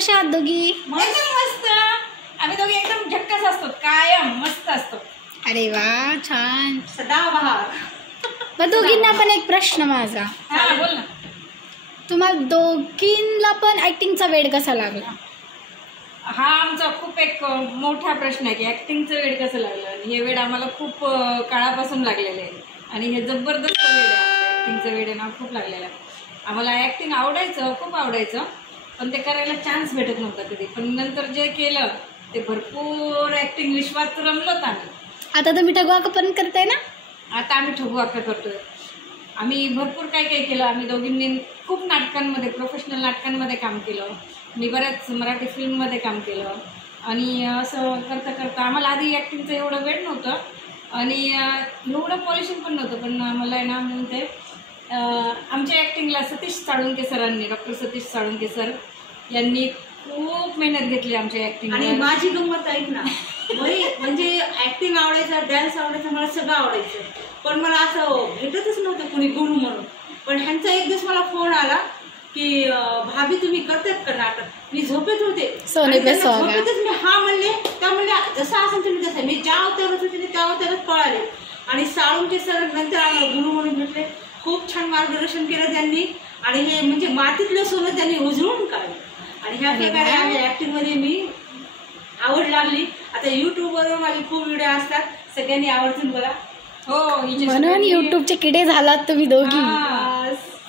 कशा आहात दोघी? मस्त. आम्ही दोघी एकदम झक्कास असतो, कायम मस्त असतो. अरे वा, छान. सदाबहार. मग दोघींना पण एक प्रश्न माझा. हा बोल ना. तुम्हाला दोघींना पण ऍक्टिंगचा वेड कसा लागला? हा आमचा खूप एक मोठा प्रश्न आहे की ऍक्टिंगचं वेड कसं लागलं. आणि हे वेड आम्हाला खूप काळापासून लागलेलं आहे आणि हे जबरदस्त वेड आहे. ऍक्टिंगचं वेड आहे ना, खूप लागलेलं आहे. आम्हाला ऍक्टिंग आवडायचं, खूप आवडायचं, पण ते करायला चान्स भेटत नव्हता कधी. पण नंतर जे केलं ते भरपूर ऍक्टिंग विश्वात रमलोत आम्ही. आता तुम्ही ठगवा पण करताय ना? आता आम्ही ठगू अक्का करतोय. आम्ही भरपूर काय काय केलं. आम्ही दोघींनी खूप नाटकांमध्ये, प्रोफेशनल नाटकांमध्ये काम केलं. मी बऱ्याच मराठी फिल्ममध्ये काम केलं. आणि असं करता करता आम्हाला आधी ॲक्टिंगचं एवढं वेळ नव्हतं आणि एवढं पॉलिशिंग पण नव्हतं. पण मला आहे ना म्हणते आमच्या ॲक्टिंगला सतीश साळुंके सरांनी, डॉक्टर सतीश साळुंके सर यांनी खूप मेहनत घेतली आमच्या ॲक्टिंग. आणि माझी गंमत ऐक ना, म्हणजे ऍक्टिंग आवडायचं, डान्स आवडायचं, मला सगळं आवडायचं, पण मला असं भेटतच नव्हतं कोणी गुरु म्हणून. पण ह्यांचा एक दिवस मला फोन आला की भाभी तुम्ही करतात का नाटक? मी झोपेत होते, झोपेतच मी हा म्हणले. त्या म्हणल्या जसं असेल तुम्ही तसं. मी ज्या अवतारात होते त्या अवतारात पळाले. आणि साळुंके सर नंतर आम्हाला गुरु म्हणून भेटले. खूप छान मार्गदर्शन केलं त्यांनी आणि हे म्हणजे मातीतलं सोनं त्यांनी उजळून काढलं. आणि ह्या प्रकारे आम्ही ऍक्टिंगमध्ये मी आवड लागली. आता युट्यूबवर माझे खूप व्हिडिओ असतात, सगळ्यांनी आवडतील बघा. हो, म्हणून युट्यूबचे किडे झालात तुम्ही दोघी.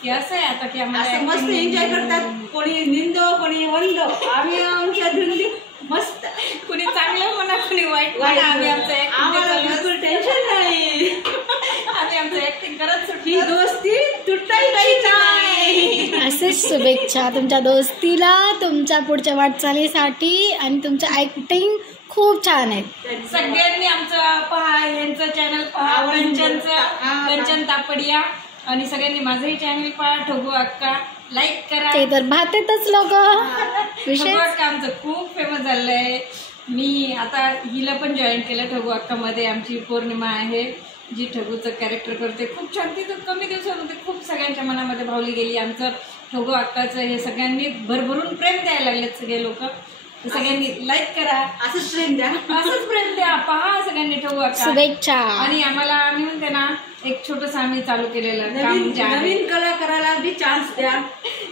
असं आहे आता की आम्हाला मस्त एन्जॉय करतात. कोणी निंदो, कोणी वंदो, आम्ही आमच्या धुंदीत मस्त. कुणी चांगलं म्हणा, कुणी वाईट म्हणा, आम्ही आमचं आम्हाला बिलकुल टेन्शन नाही. आम्ही आमचं ऍक्टिंग करत सुटली. ही दोस्ती तुटायची नाही. असेच शुभेच्छा तुमच्या दोस्तीला, तुमच्या पुढच्या वाटचालीसाठी. आणि तुमच्या ऍक्टिंग खूप छान आहे. सगळ्यांनी आमचं पहा, यांचं चॅनल पहा, कंचन तापडिया. आणि सगळ्यांनी माझंही चॅनल पहा, ठगू अक्का. लाईक करा. ते तर भातेतच लोक. ठगू अक्का आमचं खूप फेमस झालंय. मी आता हिला पण जॉईन केलं ठगू अक्कामध्ये. आमची पौर्णिमा आहे जी ठगूचं कॅरेक्टर करते. खूप छान. ती तर कमी दिवसात होते, खूप सगळ्यांच्या मनामध्ये भावली गेली. आमचं ठगू अक्काचं हे सगळ्यांनी भरभरून प्रेम द्यायला लागलेत सगळे लोक. सगळ्यांनी लाईक करा, असंच प्रेम द्या, असंच प्रेम द्या. पहा सगळ्यांनी ठगू अक्का. शुभेच्छा. आणि आम्हाला आम्ही म्हणते ना एक छोटस आम्ही चालू केलेलं नवीन कलाकाराला बी चान्स द्या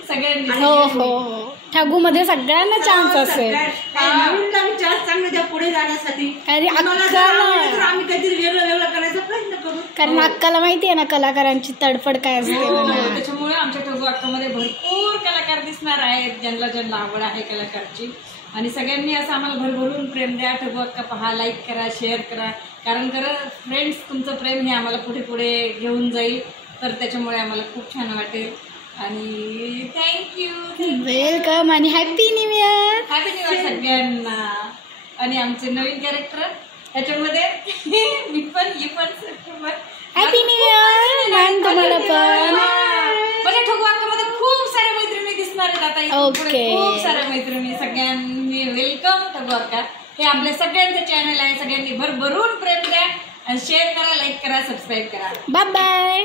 सगळ्यांनी. हो हो, ठगू मध्ये सगळ्यांना चान्स असेल. नवीनला बी चान्स चांगले द्या पुढे जाण्यासाठी. आम्ही काहीतरी वेगळं करायचा प्रयत्न करू. कारण अक्काला माहिती आहे ना कलाकारांची तडफड काय असते. त्याच्यामुळे आमच्या ठगू अक्कामध्ये भरपूर कलाकार दिसणार आहेत, ज्यांना ज्यांना आवड आहे कलाकारची. आणि सगळ्यांनी असं आम्हाला भरभरून प्रेम द्या. ठगू अक्का पहा, लाईक करा, शेअर करा. कारण फ्रेंड्स तुमचं प्रेम हे आम्हाला पुढे पुढे घेऊन जाईल. तर त्याच्यामुळे आम्हाला खूप छान वाटेल. आणि थँक्यू, वेलकम आणि happy new year. Happy new year सगळ्यांना. आणि आमचे नवीन कॅरेक्टर त्याच्यामध्ये मी पण हॅपी न्यू इयर मॅम तुम्हाला पण. म्हणजे ठगू अक्कामध्ये खूप साऱ्या मैत्रिणी दिसणार आहेत आता. ओके, खूप साऱ्या मैत्रिणी. सगळ्यांनी वेलकम ठगू अक्का. हे आपल्या सगळ्यांचं चॅनल आहे. सगळ्यांनी भरभरून प्रेम द्या आणि शेअर करा, लाईक करा, सबस्क्राईब करा. Bye bye.